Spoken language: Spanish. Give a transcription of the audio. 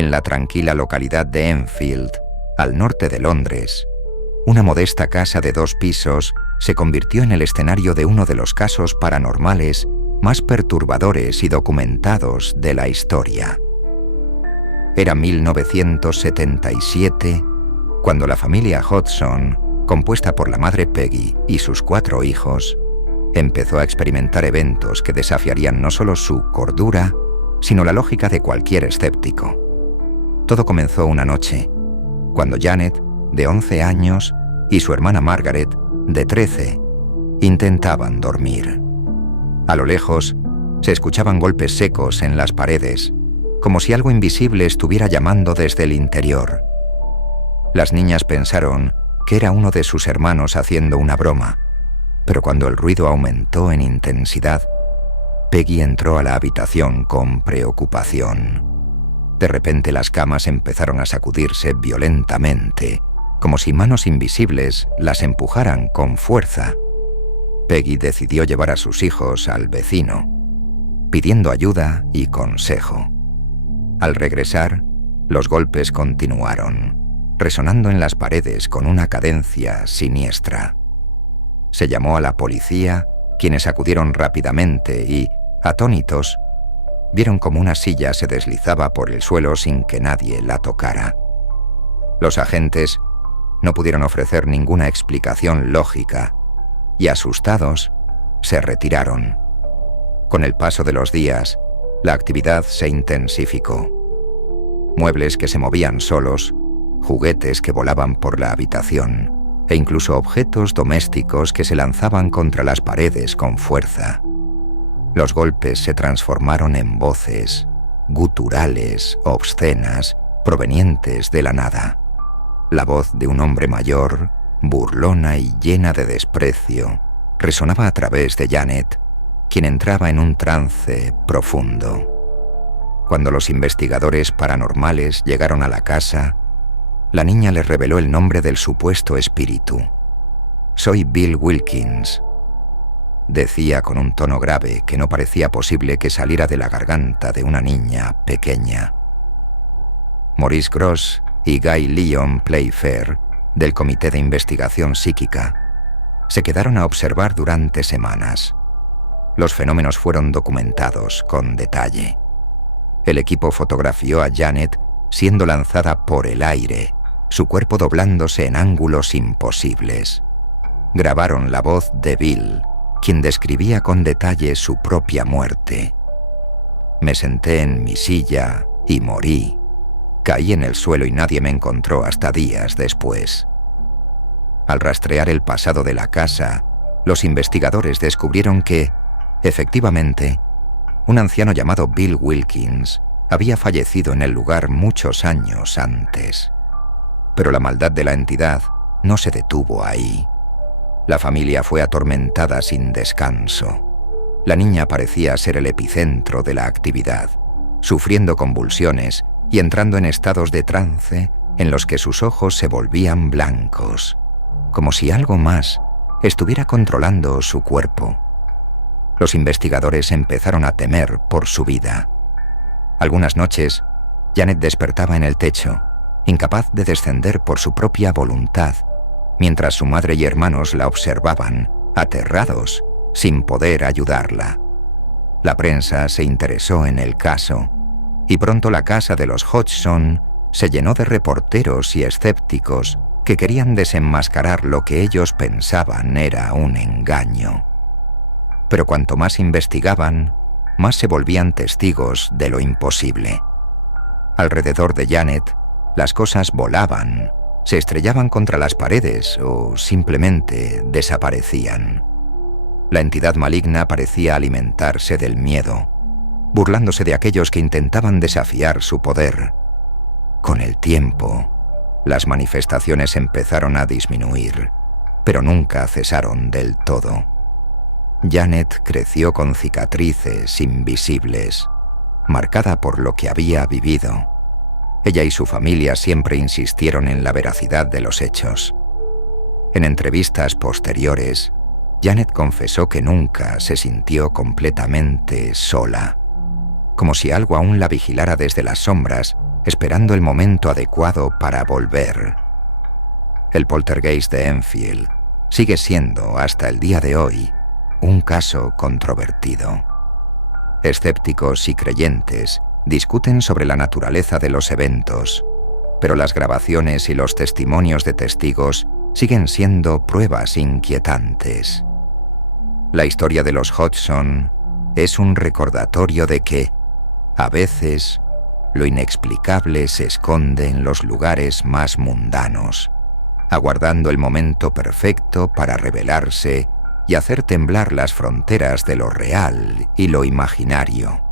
En la tranquila localidad de Enfield, al norte de Londres, una modesta casa de 2 pisos se convirtió en el escenario de uno de los casos paranormales más perturbadores y documentados de la historia. Era 1977 cuando la familia Hodgson, compuesta por la madre Peggy y sus 4 hijos, empezó a experimentar eventos que desafiarían no solo su cordura, sino la lógica de cualquier escéptico. Todo comenzó una noche, cuando Janet, de 11 años, y su hermana Margaret, de 13, intentaban dormir. A lo lejos, se escuchaban golpes secos en las paredes, como si algo invisible estuviera llamando desde el interior. Las niñas pensaron que era uno de sus hermanos haciendo una broma, pero cuando el ruido aumentó en intensidad, Peggy entró a la habitación con preocupación. De repente las camas empezaron a sacudirse violentamente, como si manos invisibles las empujaran con fuerza. Peggy decidió llevar a sus hijos al vecino, pidiendo ayuda y consejo. Al regresar, los golpes continuaron, resonando en las paredes con una cadencia siniestra. Se llamó a la policía, quienes acudieron rápidamente y, atónitos, vieron como una silla se deslizaba por el suelo sin que nadie la tocara. Los agentes no pudieron ofrecer ninguna explicación lógica y, asustados, se retiraron. Con el paso de los días, la actividad se intensificó. Muebles que se movían solos, juguetes que volaban por la habitación e incluso objetos domésticos que se lanzaban contra las paredes con fuerza. Los golpes se transformaron en voces, guturales, obscenas, provenientes de la nada. La voz de un hombre mayor, burlona y llena de desprecio, resonaba a través de Janet, quien entraba en un trance profundo. Cuando los investigadores paranormales llegaron a la casa, la niña les reveló el nombre del supuesto espíritu. «Soy Bill Wilkins», decía con un tono grave que no parecía posible que saliera de la garganta de una niña pequeña. Maurice Gross y Guy Lyon Playfair, del Comité de Investigación Psíquica, se quedaron a observar durante semanas. Los fenómenos fueron documentados con detalle. El equipo fotografió a Janet siendo lanzada por el aire, su cuerpo doblándose en ángulos imposibles. Grabaron la voz de Bill, quien describía con detalle su propia muerte. «Me senté en mi silla y morí. Caí en el suelo y nadie me encontró hasta días después». Al rastrear el pasado de la casa, los investigadores descubrieron que, efectivamente, un anciano llamado Bill Wilkins había fallecido en el lugar muchos años antes. Pero la maldad de la entidad no se detuvo ahí. La familia fue atormentada sin descanso. La niña parecía ser el epicentro de la actividad, sufriendo convulsiones y entrando en estados de trance en los que sus ojos se volvían blancos, como si algo más estuviera controlando su cuerpo. Los investigadores empezaron a temer por su vida. Algunas noches, Janet despertaba en el techo, incapaz de descender por su propia voluntad, mientras su madre y hermanos la observaban, aterrados, sin poder ayudarla. La prensa se interesó en el caso, y pronto la casa de los Hodgson se llenó de reporteros y escépticos que querían desenmascarar lo que ellos pensaban era un engaño. Pero cuanto más investigaban, más se volvían testigos de lo imposible. Alrededor de Janet, las cosas volaban, se estrellaban contra las paredes o simplemente desaparecían. La entidad maligna parecía alimentarse del miedo, burlándose de aquellos que intentaban desafiar su poder. Con el tiempo, las manifestaciones empezaron a disminuir, pero nunca cesaron del todo. Janet creció con cicatrices invisibles, marcada por lo que había vivido. Ella y su familia siempre insistieron en la veracidad de los hechos. En entrevistas posteriores, Janet confesó que nunca se sintió completamente sola, como si algo aún la vigilara desde las sombras esperando el momento adecuado para volver. El poltergeist de Enfield sigue siendo, hasta el día de hoy, un caso controvertido. Escépticos y creyentes discuten sobre la naturaleza de los eventos, pero las grabaciones y los testimonios de testigos siguen siendo pruebas inquietantes. La historia de los Hodgson es un recordatorio de que, a veces, lo inexplicable se esconde en los lugares más mundanos, aguardando el momento perfecto para revelarse y hacer temblar las fronteras de lo real y lo imaginario.